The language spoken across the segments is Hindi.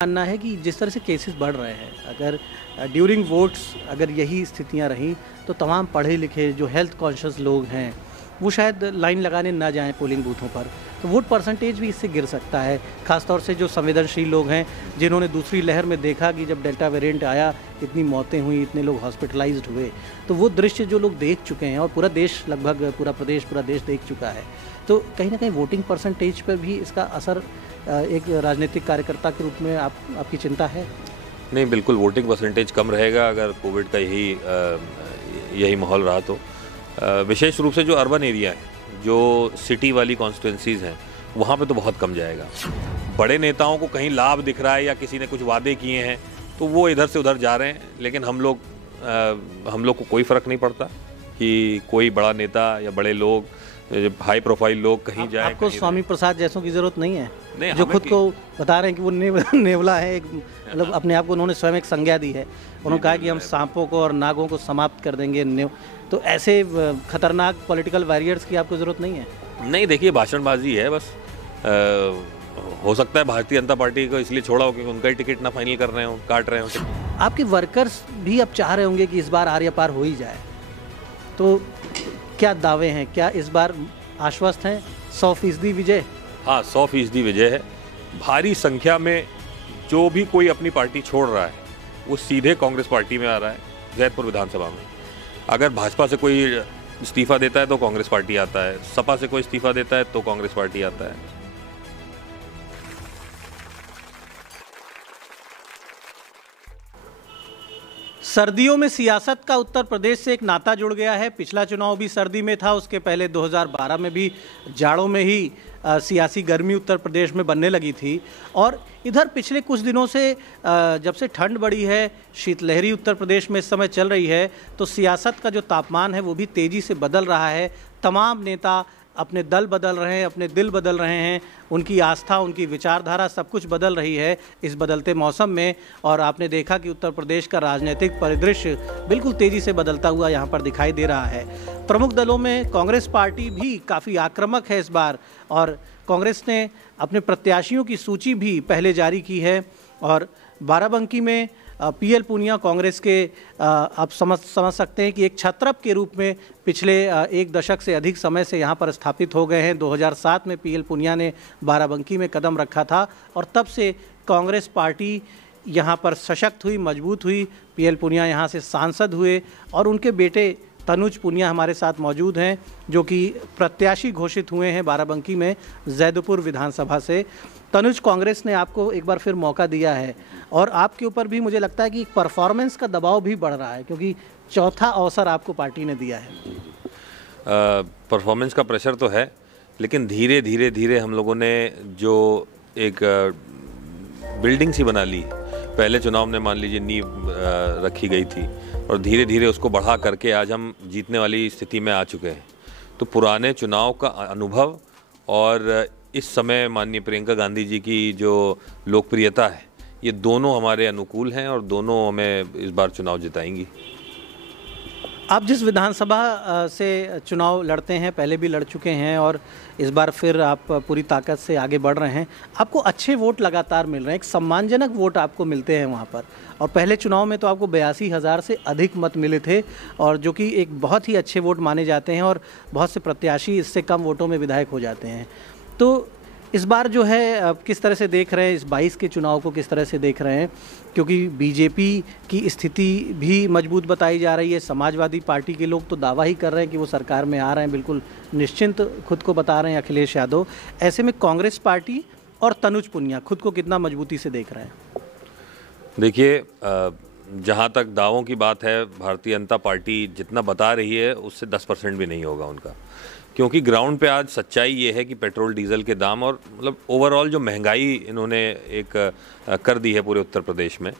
मानना है कि जिस तरह से केसेस बढ़ रहे हैं, अगर ड्यूरिंग वोट्स अगर यही स्थितियां रहीं तो तमाम पढ़े लिखे जो हेल्थ कॉन्शियस लोग हैं वो शायद लाइन लगाने ना जाएं पोलिंग बूथों पर, तो वोट परसेंटेज भी इससे गिर सकता है। खासतौर से जो संवेदनशील लोग हैं, जिन्होंने दूसरी लहर में देखा कि जब डेल्टा वेरिएंट आया इतनी मौतें हुई, इतने लोग हॉस्पिटलाइज्ड हुए, तो वो दृश्य जो लोग देख चुके हैं और पूरा देश, लगभग पूरा प्रदेश, पूरा देश देख चुका है, तो कहीं ना कहीं वोटिंग परसेंटेज पर भी इसका असर एक राजनीतिक कार्यकर्ता के रूप में आपकी चिंता है? नहीं, बिल्कुल वोटिंग परसेंटेज कम रहेगा अगर कोविड का यही माहौल रहा तो। विशेष रूप से जो अर्बन एरिया है, जो सिटी वाली कॉन्स्टिट्यूंसीज़ हैं, वहाँ पे तो बहुत कम जाएगा। बड़े नेताओं को कहीं लाभ दिख रहा है या किसी ने कुछ वादे किए हैं तो वो इधर से उधर जा रहे हैं, लेकिन हम लोग को कोई फ़र्क नहीं पड़ता कि कोई बड़ा नेता या बड़े लोग, हाई प्रोफाइल लोग कहीं जाए। आपको स्वामी प्रसाद जैसों की ज़रूरत नहीं है? नहीं, जो खुद को बता रहे हैं कि वो नेवला है, एक मतलब अपने आप को उन्होंने स्वयं एक संज्ञा दी है। उन्होंने कहा कि हम सांपों को और नागों को समाप्त कर देंगे। तो ऐसे खतरनाक पॉलिटिकल वॉरियर्स की आपको ज़रूरत नहीं है? नहीं, देखिए भाषणबाजी है बस। हो सकता है भारतीय जनता पार्टी को इसलिए छोड़ा हो क्योंकि उनका ही टिकट ना फाइनल कर रहे हो, काट रहे हो। आपके वर्कर्स भी अब चाह रहे होंगे कि इस बार आर्य पार हो ही जाए, तो क्या दावे हैं? क्या इस बार आश्वस्त हैं 100% विजय? हाँ, 100% विजय है। भारी संख्या में जो भी कोई अपनी पार्टी छोड़ रहा है वो सीधे कांग्रेस पार्टी में आ रहा है। जैतपुर विधानसभा में अगर भाजपा से कोई इस्तीफा देता है तो कांग्रेस पार्टी आता है, सपा से कोई इस्तीफा देता है तो कांग्रेस पार्टी आता है। सर्दियों में सियासत का उत्तर प्रदेश से एक नाता जुड़ गया है। पिछला चुनाव भी सर्दी में था, उसके पहले 2012 में भी जाड़ों में ही सियासी गर्मी उत्तर प्रदेश में बनने लगी थी। और इधर पिछले कुछ दिनों से जब से ठंड बढ़ी है, शीतलहरी उत्तर प्रदेश में इस समय चल रही है, तो सियासत का जो तापमान है वो भी तेज़ी से बदल रहा है। तमाम नेता अपने दल बदल रहे हैं, अपने दिल बदल रहे हैं, उनकी आस्था, उनकी विचारधारा सब कुछ बदल रही है इस बदलते मौसम में। और आपने देखा कि उत्तर प्रदेश का राजनीतिक परिदृश्य बिल्कुल तेज़ी से बदलता हुआ यहाँ पर दिखाई दे रहा है। प्रमुख दलों में कांग्रेस पार्टी भी काफ़ी आक्रामक है इस बार, और कांग्रेस ने अपने प्रत्याशियों की सूची भी पहले जारी की है। और बाराबंकी में पीएल पूनिया कांग्रेस के आप समझ सकते हैं कि एक छत्रप के रूप में पिछले एक दशक से अधिक समय से यहाँ पर स्थापित हो गए हैं। 2007 में पीएल पूनिया ने बाराबंकी में कदम रखा था और तब से कांग्रेस पार्टी यहाँ पर सशक्त हुई, मजबूत हुई। पीएल पूनिया यहाँ से सांसद हुए और उनके बेटे तनुज पूनिया हमारे साथ मौजूद हैं, जो कि प्रत्याशी घोषित हुए हैं बाराबंकी में जैदपुर विधानसभा से। तनुज, कांग्रेस ने आपको एक बार फिर मौका दिया है और आपके ऊपर भी मुझे लगता है कि परफॉर्मेंस का दबाव भी बढ़ रहा है, क्योंकि चौथा अवसर आपको पार्टी ने दिया है। परफॉर्मेंस का प्रेशर तो है, लेकिन धीरे धीरे हम लोगों ने जो एक बिल्डिंग सी बना ली। पहले चुनाव में मान लीजिए नींव रखी गई थी और धीरे धीरे उसको बढ़ा करके आज हम जीतने वाली स्थिति में आ चुके हैं। तो पुराने चुनाव का अनुभव और इस समय माननीय प्रियंका गांधी जी की जो लोकप्रियता है, ये दोनों हमारे अनुकूल हैं और दोनों हमें इस बार चुनाव जिताएंगी। आप जिस विधानसभा से चुनाव लड़ते हैं, पहले भी लड़ चुके हैं और इस बार फिर आप पूरी ताकत से आगे बढ़ रहे हैं, आपको अच्छे वोट लगातार मिल रहे हैं, एक सम्मानजनक वोट आपको मिलते हैं वहाँ पर। और पहले चुनाव में तो आपको 82,000 से अधिक मत मिले थे, और जो कि एक बहुत ही अच्छे वोट माने जाते हैं और बहुत से प्रत्याशी इससे कम वोटों में विधायक हो जाते हैं। तो इस बार जो है किस तरह से देख रहे हैं, इस 22 के चुनाव को किस तरह से देख रहे हैं? क्योंकि बीजेपी की स्थिति भी मजबूत बताई जा रही है। समाजवादी पार्टी के लोग तो दावा ही कर रहे हैं कि वो सरकार में आ रहे हैं, बिल्कुल निश्चिंत खुद को बता रहे हैं अखिलेश यादव। ऐसे में कांग्रेस पार्टी और तनुज पुनिया खुद को कितना मजबूती से देख रहे हैं? देखिए, जहाँ तक दावों की बात है, भारतीय जनता पार्टी जितना बता रही है उससे 10% भी नहीं होगा उनका, क्योंकि ग्राउंड पे आज सच्चाई ये है कि पेट्रोल डीजल के दाम और मतलब ओवरऑल जो महंगाई इन्होंने एक कर दी है पूरे उत्तर प्रदेश में,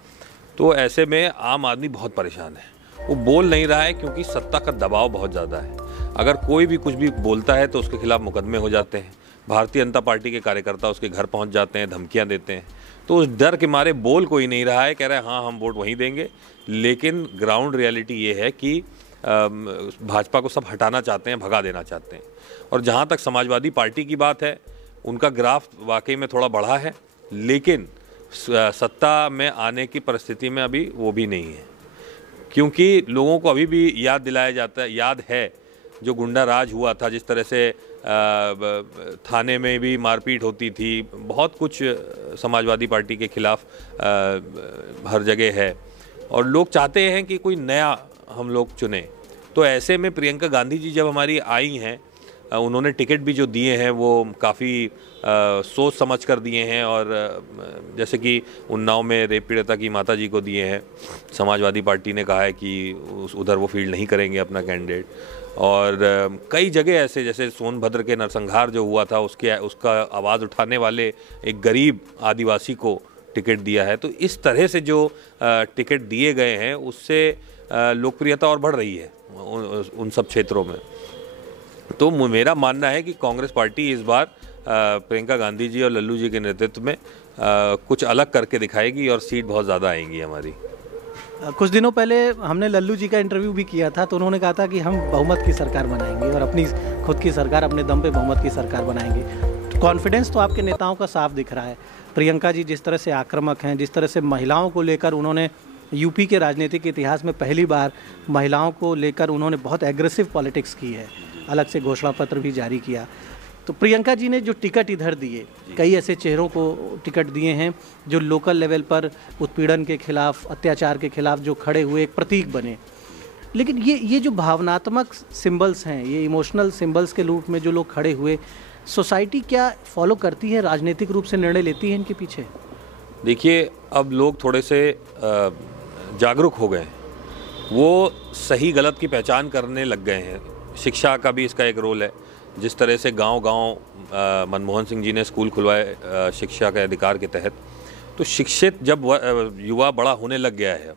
तो ऐसे में आम आदमी बहुत परेशान है। वो बोल नहीं रहा है क्योंकि सत्ता का दबाव बहुत ज़्यादा है। अगर कोई भी कुछ भी बोलता है तो उसके खिलाफ मुकदमे हो जाते हैं। भारतीय जनता पार्टी के कार्यकर्ता उसके घर पहुंच जाते हैं, धमकियां देते हैं। तो उस डर के मारे बोल कोई नहीं रहा है, कह रहा है हाँ हम वोट वहीं देंगे, लेकिन ग्राउंड रियलिटी ये है कि भाजपा को सब हटाना चाहते हैं, भगा देना चाहते हैं। और जहाँ तक समाजवादी पार्टी की बात है, उनका ग्राफ वाकई में थोड़ा बढ़ा है, लेकिन सत्ता में आने की परिस्थिति में अभी वो भी नहीं है, क्योंकि लोगों को अभी भी याद दिलाया जाता है, याद है जो गुंडा राज हुआ था, जिस तरह से थाने में भी मारपीट होती थी, बहुत कुछ समाजवादी पार्टी के खिलाफ हर जगह है, और लोग चाहते हैं कि कोई नया हम लोग चुने। तो ऐसे में प्रियंका गांधी जी जब हमारी आई हैं, उन्होंने टिकट भी जो दिए हैं वो काफ़ी सोच समझ कर दिए हैं, और जैसे कि उन्नाव में रेप पीड़िता की माता जी को दिए हैं, समाजवादी पार्टी ने कहा है कि उधर वो फील्ड नहीं करेंगे अपना कैंडिडेट, और कई जगह ऐसे जैसे सोनभद्र के नरसंहार जो हुआ था उसका आवाज़ उठाने वाले एक गरीब आदिवासी को टिकट दिया है। तो इस तरह से जो टिकट दिए गए हैं उससे लोकप्रियता और बढ़ रही है उन सब क्षेत्रों में। तो मेरा मानना है कि कांग्रेस पार्टी इस बार प्रियंका गांधी जी और लल्लू जी के नेतृत्व में कुछ अलग करके दिखाएगी और सीट बहुत ज़्यादा आएंगी हमारी। कुछ दिनों पहले हमने लल्लू जी का इंटरव्यू भी किया था, तो उन्होंने कहा था कि हम बहुमत की सरकार बनाएंगे और अपनी खुद की सरकार अपने दम पे बहुमत की सरकार बनाएंगे। तो कॉन्फिडेंस तो आपके नेताओं का साफ दिख रहा है। प्रियंका जी जिस तरह से आक्रामक हैं, जिस तरह से महिलाओं को लेकर उन्होंने यूपी के राजनीतिक इतिहास में पहली बार महिलाओं को लेकर उन्होंने बहुत एग्रेसिव पॉलिटिक्स की है, अलग से घोषणा पत्र भी जारी किया। तो प्रियंका जी ने जो टिकट इधर दिए, कई ऐसे चेहरों को टिकट दिए हैं जो लोकल लेवल पर उत्पीड़न के खिलाफ, अत्याचार के खिलाफ जो खड़े हुए एक प्रतीक बने। लेकिन ये जो भावनात्मक सिंबल्स हैं, ये इमोशनल सिंबल्स के रूप में जो लोग खड़े हुए, सोसाइटी क्या फॉलो करती है, राजनीतिक रूप से निर्णय लेती है इनके पीछे? देखिए, अब लोग थोड़े से जागरूक हो गए, वो सही गलत की पहचान करने लग गए हैं। शिक्षा का भी इसका एक रोल है। जिस तरह से गांव-गांव मनमोहन सिंह जी ने स्कूल खुलवाए शिक्षा के अधिकार के तहत, तो शिक्षित जब युवा बड़ा होने लग गया है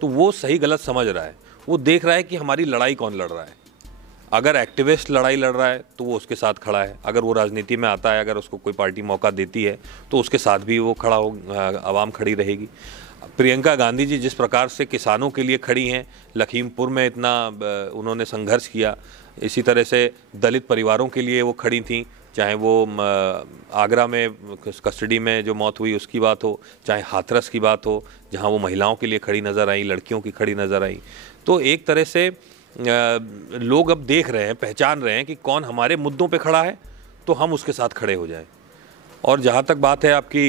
तो वो सही गलत समझ रहा है। वो देख रहा है कि हमारी लड़ाई कौन लड़ रहा है। अगर एक्टिविस्ट लड़ाई लड़ रहा है तो वो उसके साथ खड़ा है, अगर वो राजनीति में आता है, अगर उसको कोई पार्टी मौका देती है तो उसके साथ भी वो खड़ा हो, आवाम खड़ी रहेगी। प्रियंका गांधी जी जिस प्रकार से किसानों के लिए खड़ी हैं, लखीमपुर में इतना उन्होंने संघर्ष किया, इसी तरह से दलित परिवारों के लिए वो खड़ी थी, चाहे वो आगरा में कस्टडी में जो मौत हुई उसकी बात हो, चाहे हाथरस की बात हो जहां वो महिलाओं के लिए खड़ी नज़र आई, लड़कियों की खड़ी नज़र आई। तो एक तरह से लोग अब देख रहे हैं, पहचान रहे हैं कि कौन हमारे मुद्दों पे खड़ा है, तो हम उसके साथ खड़े हो जाएं। और जहाँ तक बात है आपकी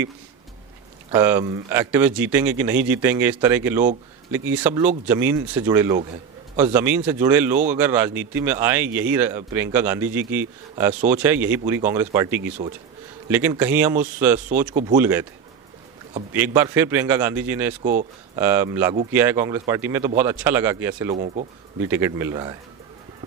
एक्टिविस्ट जीतेंगे कि नहीं जीतेंगे, इस तरह के लोग, लेकिन ये सब लोग ज़मीन से जुड़े लोग हैं, और ज़मीन से जुड़े लोग अगर राजनीति में आए, यही प्रियंका गांधी जी की सोच है, यही पूरी कांग्रेस पार्टी की सोच है। लेकिन कहीं हम उस सोच को भूल गए थे। अब एक बार फिर प्रियंका गांधी जी ने इसको लागू किया है कांग्रेस पार्टी में, तो बहुत अच्छा लगा कि ऐसे लोगों को भी टिकट मिल रहा है।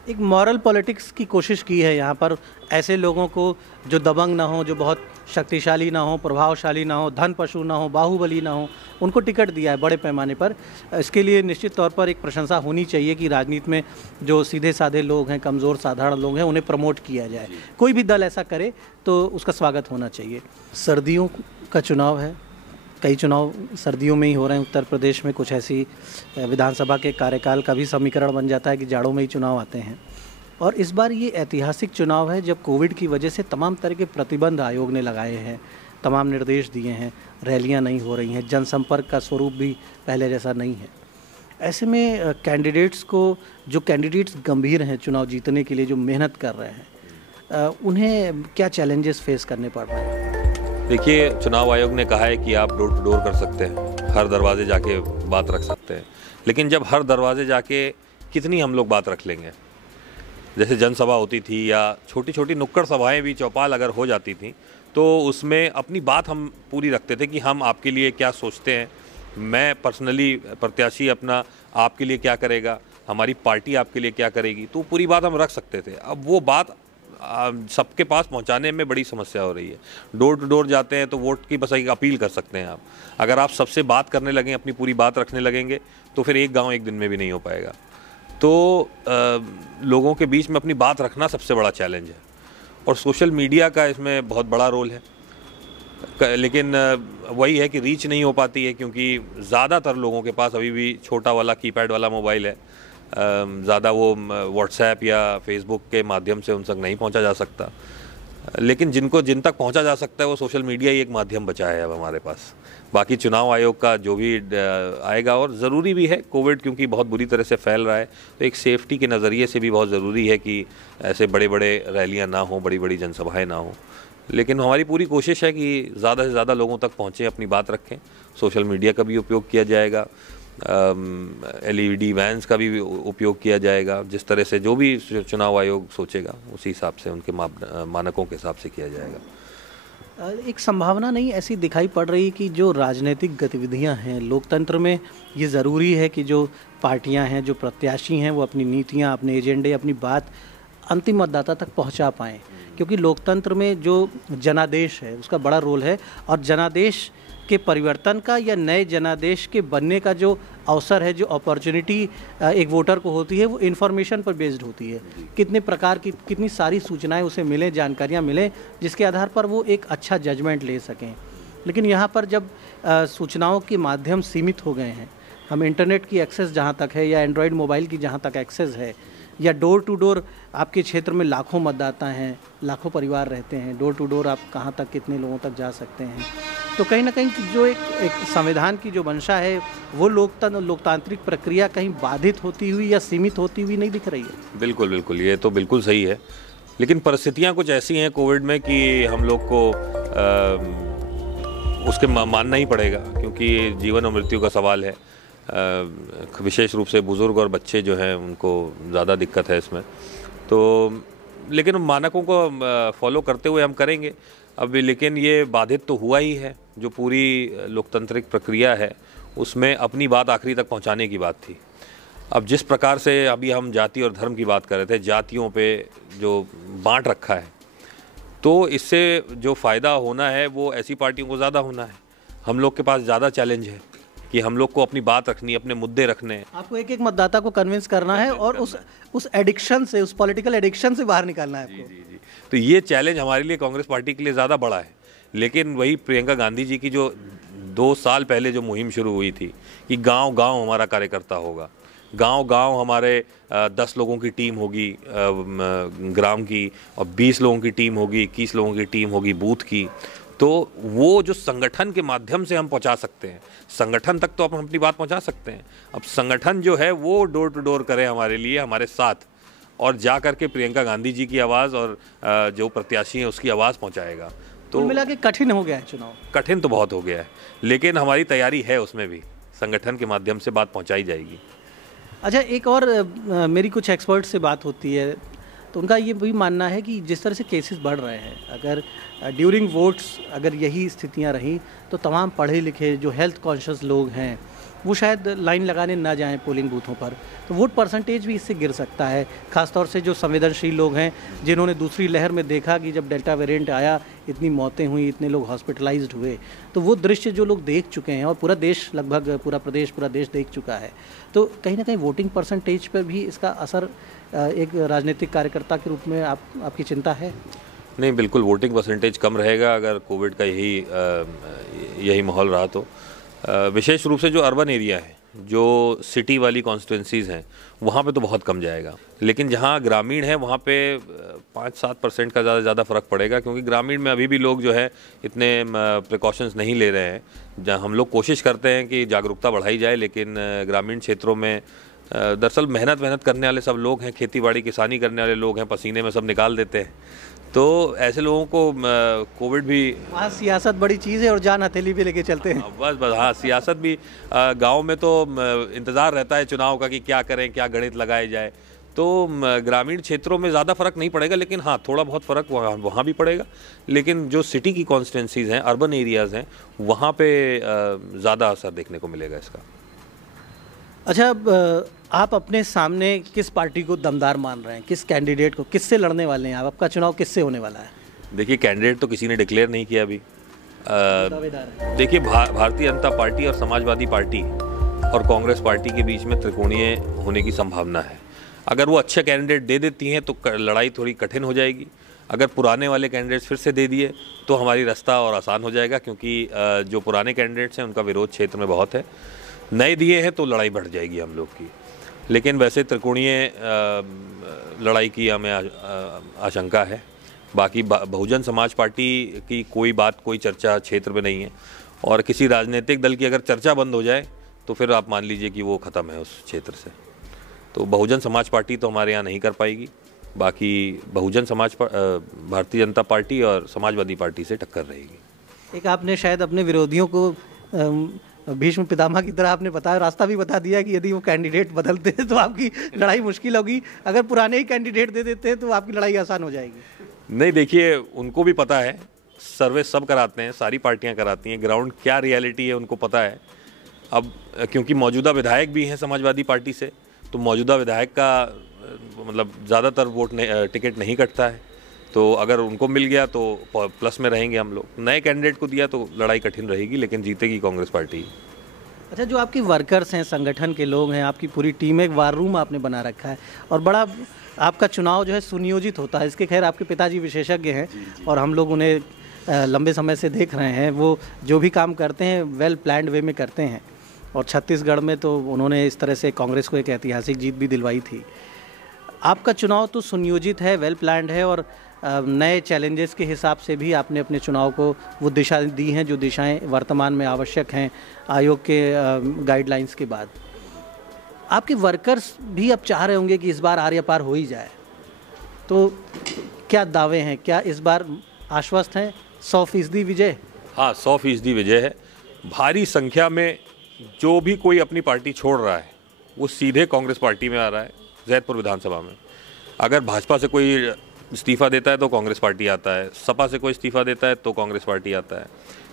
एक मॉरल पॉलिटिक्स की कोशिश की है यहाँ पर, ऐसे लोगों को जो दबंग ना हो, जो बहुत शक्तिशाली ना हो, प्रभावशाली ना हो, धन पशु ना हो, बाहुबली ना हो, उनको टिकट दिया है बड़े पैमाने पर। इसके लिए निश्चित तौर पर एक प्रशंसा होनी चाहिए कि राजनीति में जो सीधे साधे लोग हैं, कमज़ोर साधारण लोग हैं, उन्हें प्रमोट किया जाए। कोई भी दल ऐसा करे तो उसका स्वागत होना चाहिए। सर्दियों का चुनाव है, कई चुनाव सर्दियों में ही हो रहे हैं उत्तर प्रदेश में। कुछ ऐसी विधानसभा के कार्यकाल का भी समीकरण बन जाता है कि जाड़ों में ही चुनाव आते हैं, और इस बार ये ऐतिहासिक चुनाव है जब कोविड की वजह से तमाम तरह के प्रतिबंध आयोग ने लगाए हैं, तमाम निर्देश दिए हैं, रैलियां नहीं हो रही हैं, जनसंपर्क का स्वरूप भी पहले जैसा नहीं है। ऐसे में कैंडिडेट्स को, जो कैंडिडेट्स गंभीर हैं चुनाव जीतने के लिए, जो मेहनत कर रहे हैं, उन्हें क्या चैलेंजेस फेस करने पड़ रहे हैं? देखिए, चुनाव आयोग ने कहा है कि आप डोर टू डोर कर सकते हैं, हर दरवाजे जाके बात रख सकते हैं, लेकिन जब हर दरवाजे जाके कितनी हम लोग बात रख लेंगे? जैसे जनसभा होती थी या छोटी छोटी नुक्कड़ सभाएं भी चौपाल अगर हो जाती थी, तो उसमें अपनी बात हम पूरी रखते थे कि हम आपके लिए क्या सोचते हैं, मैं पर्सनली प्रत्याशी अपना आपके लिए क्या करेगा, हमारी पार्टी आपके लिए क्या करेगी, तो पूरी बात हम रख सकते थे। अब वो बात सबके पास पहुंचाने में बड़ी समस्या हो रही है। डोर टू डोर जाते हैं तो वोट की बस एक अपील कर सकते हैं आप। अगर आप सबसे बात करने लगें, अपनी पूरी बात रखने लगेंगे, तो फिर एक गांव एक दिन में भी नहीं हो पाएगा। तो लोगों के बीच में अपनी बात रखना सबसे बड़ा चैलेंज है, और सोशल मीडिया का इसमें बहुत बड़ा रोल है। लेकिन वही है कि रीच नहीं हो पाती है, क्योंकि ज़्यादातर लोगों के पास अभी भी छोटा वाला कीपैड वाला मोबाइल है। ज़्यादा वो व्हाट्सएप या फेसबुक के माध्यम से उन तक नहीं पहुंचा जा सकता। लेकिन जिन तक पहुंचा जा सकता है, वो सोशल मीडिया ही एक माध्यम बचा है अब हमारे पास। बाकी चुनाव आयोग का जो भी आएगा, और ज़रूरी भी है कोविड क्योंकि बहुत बुरी तरह से फैल रहा है, तो एक सेफ्टी के नज़रिए से भी बहुत ज़रूरी है कि ऐसे बड़े बड़े रैलियां ना हो, बड़ी बड़ी जनसभाएं ना हो। लेकिन हमारी पूरी कोशिश है कि ज़्यादा से ज़्यादा लोगों तक पहुँचें, अपनी बात रखें। सोशल मीडिया का भी उपयोग किया जाएगा, LED वैन्स का भी उपयोग किया जाएगा। जिस तरह से जो भी चुनाव आयोग सोचेगा उसी हिसाब से, उनके मानकों के हिसाब से किया जाएगा। एक संभावना नहीं ऐसी दिखाई पड़ रही कि जो राजनीतिक गतिविधियां हैं लोकतंत्र में, ये ज़रूरी है कि जो पार्टियां हैं, जो प्रत्याशी हैं, वो अपनी नीतियां, अपने एजेंडे, अपनी बात अंतिम मतदाता तक पहुंचा पाएँ, क्योंकि लोकतंत्र में जो जनादेश है उसका बड़ा रोल है, और जनादेश के परिवर्तन का या नए जनादेश के बनने का जो अवसर है, जो अपॉर्चुनिटी एक वोटर को होती है, वो इन्फॉर्मेशन पर बेस्ड होती है। कितने प्रकार की, कितनी सारी सूचनाएं उसे मिलें, जानकारियां मिलें, जिसके आधार पर वो एक अच्छा जजमेंट ले सकें। लेकिन यहाँ पर जब सूचनाओं के माध्यम सीमित हो गए हैं, हम इंटरनेट की एक्सेस जहाँ तक है, या एंड्रॉयड मोबाइल की जहाँ तक एक्सेस है, या डोर टू डोर आपके क्षेत्र में लाखों मतदाता हैं, लाखों परिवार रहते हैं, डोर टू डोर आप कहाँ तक, कितने लोगों तक जा सकते हैं, तो कहीं ना कहीं जो एक संविधान की जो मंशा है, वो लोकतांत्रिक प्रक्रिया कहीं बाधित होती हुई या सीमित होती हुई नहीं दिख रही है। बिल्कुल बिल्कुल, ये तो बिल्कुल सही है, लेकिन परिस्थितियाँ कुछ ऐसी हैं कोविड में कि हम लोग को उसके मानना ही पड़ेगा, क्योंकि जीवन और मृत्यु का सवाल है। विशेष रूप से बुज़ुर्ग और बच्चे जो हैं उनको ज़्यादा दिक्कत है इसमें, तो लेकिन मानकों को फॉलो करते हुए हम करेंगे अब। लेकिन ये बाधित तो हुआ ही है, जो पूरी लोकतांत्रिक प्रक्रिया है उसमें अपनी बात आखिरी तक पहुंचाने की बात थी। अब जिस प्रकार से अभी हम जाति और धर्म की बात कर रहे थे, जातियों पे जो बांट रखा है, तो इससे जो फ़ायदा होना है वो ऐसी पार्टियों को ज़्यादा होना है। हम लोग के पास ज़्यादा चैलेंज है कि हम लोग को अपनी बात रखनी, अपने मुद्दे रखने हैं। आपको एक एक मतदाता को कन्विंस करना है और उस एडिक्शन से, उस पॉलिटिकल एडिक्शन से बाहर निकालना है आपको। जी। तो ये चैलेंज हमारे लिए, कांग्रेस पार्टी के लिए ज़्यादा बड़ा है। लेकिन वही प्रियंका गांधी जी की जो 2 साल पहले जो मुहिम शुरू हुई थी कि गांव-गांव हमारा कार्यकर्ता होगा, गांव-गांव हमारे 10 लोगों की टीम होगी ग्राम की, और 20 लोगों की टीम होगी, 21 लोगों की टीम होगी बूथ की, तो वो जो संगठन के माध्यम से हम पहुंचा सकते हैं, संगठन तक तो हम अपनी बात पहुंचा सकते हैं। अब संगठन जो है वो डोर टू डोर करे हमारे लिए, हमारे साथ, और जा करके प्रियंका गांधी जी की आवाज़ और जो प्रत्याशी हैं उसकी आवाज़ पहुंचाएगा। तो मिला के कठिन हो गया है चुनाव। कठिन तो बहुत हो गया है, लेकिन हमारी तैयारी है, उसमें भी संगठन के माध्यम से बात पहुंचाई जाएगी। अच्छा, एक और मेरी कुछ एक्सपर्ट से बात होती है, तो उनका ये भी मानना है कि जिस तरह से केसेस बढ़ रहे हैं, अगर ड्यूरिंग वोट्स अगर यही स्थितियां रहीं, तो तमाम पढ़े लिखे जो हेल्थ कॉन्शियस लोग हैं वो शायद लाइन लगाने ना जाएं पोलिंग बूथों पर, तो वोट परसेंटेज भी इससे गिर सकता है। ख़ासतौर से जो संवेदनशील लोग हैं, जिन्होंने दूसरी लहर में देखा कि जब डेल्टा वेरिएंट आया, इतनी मौतें हुई, इतने लोग हॉस्पिटलाइज्ड हुए, तो वो दृश्य जो लोग देख चुके हैं, और पूरा देश, लगभग पूरा प्रदेश, पूरा देश देख चुका है, तो कहीं ना कहीं वोटिंग परसेंटेज पर भी इसका असर एक राजनीतिक कार्यकर्ता के रूप में आपकी चिंता है? नहीं, बिल्कुल वोटिंग परसेंटेज कम रहेगा अगर कोविड का यही माहौल रहा तो। विशेष रूप से जो अर्बन एरिया है, जो सिटी वाली कॉन्स्टिट्यूंसीज़ हैं, वहाँ पे तो बहुत कम जाएगा। लेकिन जहाँ ग्रामीण है वहाँ पे 5-7% का ज़्यादा फ़र्क पड़ेगा, क्योंकि ग्रामीण में अभी भी लोग जो है इतने प्रिकॉशंस नहीं ले रहे हैं। जहाँ हम लोग कोशिश करते हैं कि जागरूकता बढ़ाई जाए, लेकिन ग्रामीण क्षेत्रों में दरअसल मेहनत करने वाले सब लोग हैं, खेती बाड़ी किसानी करने वाले लोग हैं, पसीने में सब निकाल देते हैं, तो ऐसे लोगों को कोविड भी, वहाँ सियासत बड़ी चीज़ है और जान हथेली भी लेके चलते हैं। बस हाँ, सियासत भी गांव में तो इंतज़ार रहता है चुनाव का कि क्या करें, क्या गणित लगाए जाए। तो ग्रामीण क्षेत्रों में ज़्यादा फ़र्क नहीं पड़ेगा, लेकिन हाँ थोड़ा बहुत फ़र्क वहाँ भी पड़ेगा। लेकिन जो सिटी की कॉन्स्टिट्यूंसीज़ हैं, अर्बन एरियाज़ हैं, वहाँ पे ज़्यादा असर देखने को मिलेगा इसका। अच्छा, आप अपने सामने किस पार्टी को दमदार मान रहे हैं, किस कैंडिडेट को, किससे लड़ने वाले हैं आप? आपका चुनाव किससे होने वाला है? देखिए, कैंडिडेट तो किसी ने डिक्लेयर नहीं किया अभी। देखिए, भारतीय जनता पार्टी और समाजवादी पार्टी और कांग्रेस पार्टी के बीच में त्रिकोणीय होने की संभावना है। अगर वो अच्छे कैंडिडेट दे देती हैं तो लड़ाई थोड़ी कठिन हो जाएगी। अगर पुराने वाले कैंडिडेट्स फिर से दे दिए तो हमारी रास्ता और आसान हो जाएगा, क्योंकि जो पुराने कैंडिडेट्स हैं उनका विरोध क्षेत्र में बहुत है। नए दिए हैं तो लड़ाई बढ़ जाएगी हम लोग की। लेकिन वैसे त्रिकोणीय लड़ाई की हमें आशंका है। बाकी बहुजन समाज पार्टी की कोई चर्चा क्षेत्र में नहीं है, और किसी राजनीतिक दल की अगर चर्चा बंद हो जाए तो फिर आप मान लीजिए कि वो ख़त्म है उस क्षेत्र से। तो बहुजन समाज पार्टी तो हमारे यहाँ नहीं कर पाएगी, बाकी बहुजन समाज भारतीय जनता पार्टी और समाजवादी पार्टी से टक्कर रहेगी। एक आपने शायद अपने विरोधियों को भीष्म पितामह की तरह आपने बताया, रास्ता भी बता दिया कि यदि वो कैंडिडेट बदलते हैं तो आपकी लड़ाई मुश्किल होगी, अगर पुराने ही कैंडिडेट दे देते हैं तो आपकी लड़ाई आसान हो जाएगी। नहीं, देखिए उनको भी पता है, सर्वे सब कराते हैं, सारी पार्टियां कराती हैं, ग्राउंड क्या रियलिटी है उनको पता है। अब क्योंकि मौजूदा विधायक भी हैं समाजवादी पार्टी से, तो मौजूदा विधायक का मतलब ज़्यादातर वोट टिकट नहीं कटता है, तो अगर उनको मिल गया तो प्लस में रहेंगे हम लोग। नए कैंडिडेट को दिया तो लड़ाई कठिन रहेगी, लेकिन जीतेगी कांग्रेस पार्टी। अच्छा, जो आपकी वर्कर्स हैं, संगठन के लोग हैं, आपकी पूरी टीम, एक वार रूम आपने बना रखा है और बड़ा आपका चुनाव जो है सुनियोजित होता है। इसके खैर आपके पिताजी विशेषज्ञ हैं और हम लोग उन्हें लंबे समय से देख रहे हैं, वो जो भी काम करते हैं वेल प्लान्ड वे में करते हैं और छत्तीसगढ़ में तो उन्होंने इस तरह से कांग्रेस को एक ऐतिहासिक जीत भी दिलवाई थी। आपका चुनाव तो सुनियोजित है, वेल प्लान्ड है और नए चैलेंजेस के हिसाब से भी आपने अपने चुनाव को वो दिशा दी हैं जो दिशाएं वर्तमान में आवश्यक हैं आयोग के गाइडलाइंस के बाद। आपके वर्कर्स भी अब चाह रहे होंगे कि इस बार आर्य पार हो ही जाए, तो क्या दावे हैं, क्या इस बार आश्वस्त हैं 100% विजय? हाँ, 100% विजय है। भारी संख्या में जो भी कोई अपनी पार्टी छोड़ रहा है वो सीधे कांग्रेस पार्टी में आ रहा है। जैतपुर विधानसभा में अगर भाजपा से कोई इस्तीफा देता है तो कांग्रेस पार्टी आता है, सपा से कोई इस्तीफा देता है तो कांग्रेस पार्टी आता है।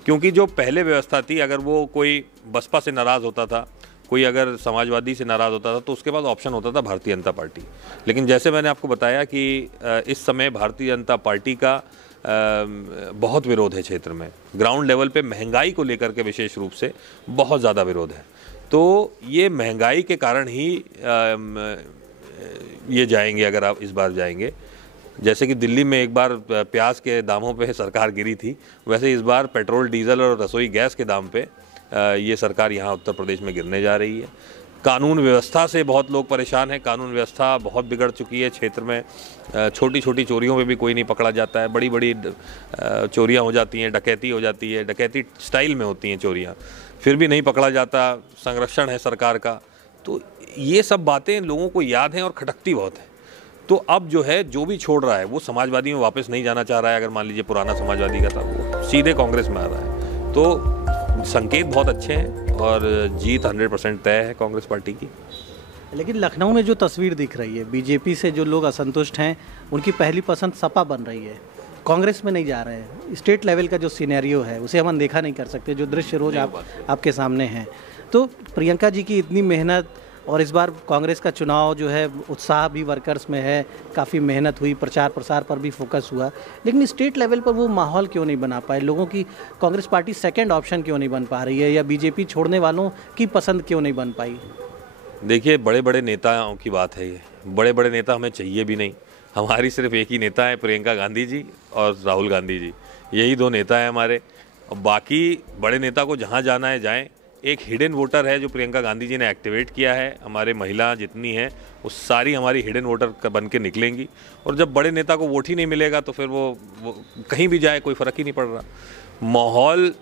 क्योंकि जो पहले व्यवस्था थी, अगर वो कोई बसपा से नाराज़ होता था, कोई अगर समाजवादी से नाराज़ होता था, तो उसके बाद ऑप्शन होता था भारतीय जनता पार्टी। लेकिन जैसे मैंने आपको बताया कि इस समय भारतीय जनता पार्टी का बहुत विरोध है क्षेत्र में, ग्राउंड लेवल पे महंगाई को लेकर के विशेष रूप से बहुत ज़्यादा विरोध है। तो ये महंगाई के कारण ही ये जाएंगे, अगर आप इस बार जाएंगे। जैसे कि दिल्ली में एक बार प्याज के दामों पे सरकार गिरी थी, वैसे इस बार पेट्रोल, डीजल और रसोई गैस के दाम पे ये सरकार यहाँ उत्तर प्रदेश में गिरने जा रही है। कानून व्यवस्था से बहुत लोग परेशान हैं, कानून व्यवस्था बहुत बिगड़ चुकी है क्षेत्र में। छोटी छोटी चोरियों में भी कोई नहीं पकड़ा जाता है, बड़ी बड़ी चोरियाँ हो जाती हैं, डकैती हो जाती है, डकैती स्टाइल में होती हैं चोरियाँ, फिर भी नहीं पकड़ा जाता। संरक्षण है सरकार का। तो ये सब बातें लोगों को याद हैं और खटकती बहुत है। तो अब जो है, जो भी छोड़ रहा है वो समाजवादी में वापस नहीं जाना चाह रहा है। अगर मान लीजिए पुराना समाजवादी का था, वो सीधे कांग्रेस में आ रहा है। तो संकेत बहुत अच्छे हैं और जीत 100% तय है कांग्रेस पार्टी की। लेकिन लखनऊ में जो तस्वीर दिख रही है, बीजेपी से जो लोग असंतुष्ट हैं उनकी पहली पसंद सपा बन रही है, कांग्रेस में नहीं जा रहे हैं। स्टेट लेवल का जो सिनेरियो है उसे हम अनदेखा नहीं कर सकते, जो दृश्य रोज आपके सामने हैं। तो प्रियंका जी की इतनी मेहनत और इस बार कांग्रेस का चुनाव जो है, उत्साह भी वर्कर्स में है, काफ़ी मेहनत हुई, प्रचार प्रसार पर भी फोकस हुआ, लेकिन स्टेट लेवल पर वो माहौल क्यों नहीं बना पाए? लोगों की कांग्रेस पार्टी सेकंड ऑप्शन क्यों नहीं बन पा रही है, या बीजेपी छोड़ने वालों की पसंद क्यों नहीं बन पाई? देखिए, बड़े बड़े नेताओं की बात है ये। बड़े बड़े नेता हमें चाहिए भी नहीं। हमारी सिर्फ एक ही नेता है, प्रियंका गांधी जी और राहुल गांधी जी। यही दो नेता हैं हमारे। और बाकी बड़े नेता को जहाँ जाना है जाएँ। एक हिडन वोटर है जो प्रियंका गांधी जी ने एक्टिवेट किया है। हमारे महिला जितनी हैं वो सारी हमारी हिडन वोटर बन के निकलेंगी। और जब बड़े नेता को वोट ही नहीं मिलेगा तो फिर वो कहीं भी जाए कोई फ़र्क ही नहीं पड़ रहा। माहौल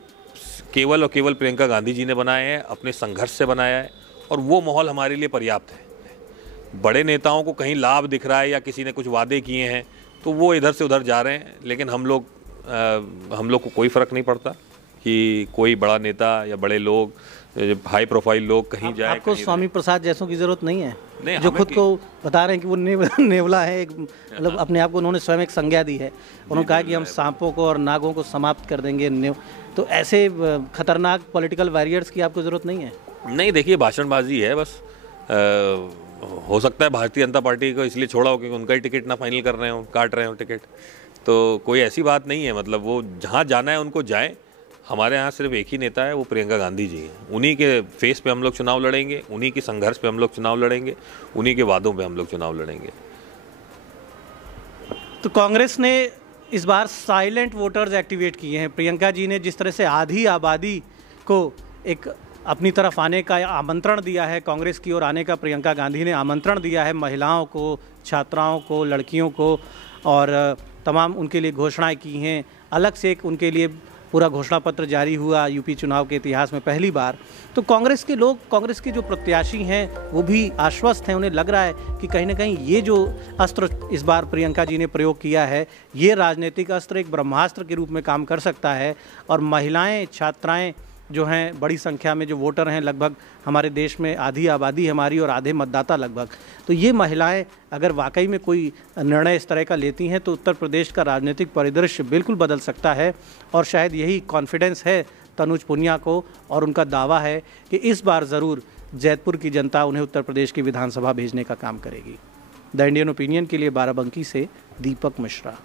केवल और केवल प्रियंका गांधी जी ने बनाया है, अपने संघर्ष से बनाया है, और वो माहौल हमारे लिए पर्याप्त है। बड़े नेताओं को कहीं लाभ दिख रहा है या किसी ने कुछ वादे किए हैं तो वो इधर से उधर जा रहे हैं, लेकिन हम लोग को कोई फ़र्क नहीं पड़ता कि कोई बड़ा नेता या बड़े लोग, हाई प्रोफाइल लोग कहीं जाए। आपको स्वामी प्रसाद जैसों की ज़रूरत नहीं है? नहीं, जो खुद को बता रहे हैं कि वो नेवला है, एक मतलब अपने आप को उन्होंने स्वयं एक संज्ञा दी है। उन्होंने कहा कि हम सांपों को और नागों को समाप्त कर देंगे। तो ऐसे खतरनाक पॉलिटिकल वॉरियर्स की आपको ज़रूरत नहीं है? नहीं, देखिए, भाषणबाजी है बस। हो सकता है भारतीय जनता पार्टी को इसलिए छोड़ा हो क्योंकि उनका ही टिकट ना फाइनल कर रहे हो, काट रहे हो टिकट। तो कोई ऐसी बात नहीं है। मतलब वो जहाँ जाना है उनको जाएँ। हमारे यहाँ सिर्फ एक ही नेता है, वो प्रियंका गांधी जी हैं। उन्हीं के फेस पे हम लोग चुनाव लड़ेंगे, उन्हीं के संघर्ष पे हम लोग चुनाव लड़ेंगे, उन्हीं के वादों पे हम लोग चुनाव लड़ेंगे। तो कांग्रेस ने इस बार साइलेंट वोटर्स एक्टिवेट किए हैं। प्रियंका जी ने जिस तरह से आधी आबादी को एक अपनी तरफ आने का आमंत्रण दिया है, कांग्रेस की ओर आने का प्रियंका गांधी ने आमंत्रण दिया है, महिलाओं को, छात्राओं को, लड़कियों को, और तमाम उनके लिए घोषणाएं की हैं। अलग से एक उनके लिए पूरा घोषणा पत्र जारी हुआ यूपी चुनाव के इतिहास में पहली बार, तो कांग्रेस के लोग, कांग्रेस के जो प्रत्याशी हैं वो भी आश्वस्त हैं। उन्हें लग रहा है कि कहीं ना कहीं ये जो अस्त्र इस बार प्रियंका जी ने प्रयोग किया है, ये राजनीतिक अस्त्र एक ब्रह्मास्त्र के रूप में काम कर सकता है और महिलाएं, छात्राएं जो हैं, बड़ी संख्या में जो वोटर हैं, लगभग हमारे देश में आधी आबादी हमारी और आधे मतदाता लगभग, तो ये महिलाएं अगर वाकई में कोई निर्णय इस तरह का लेती हैं तो उत्तर प्रदेश का राजनीतिक परिदृश्य बिल्कुल बदल सकता है। और शायद यही कॉन्फिडेंस है तनुज पुनिया को और उनका दावा है कि इस बार ज़रूर जैतपुर की जनता उन्हें उत्तर प्रदेश की विधानसभा भेजने का काम करेगी। द इंडियन ओपिनियन के लिए बाराबंकी से दीपक मिश्रा।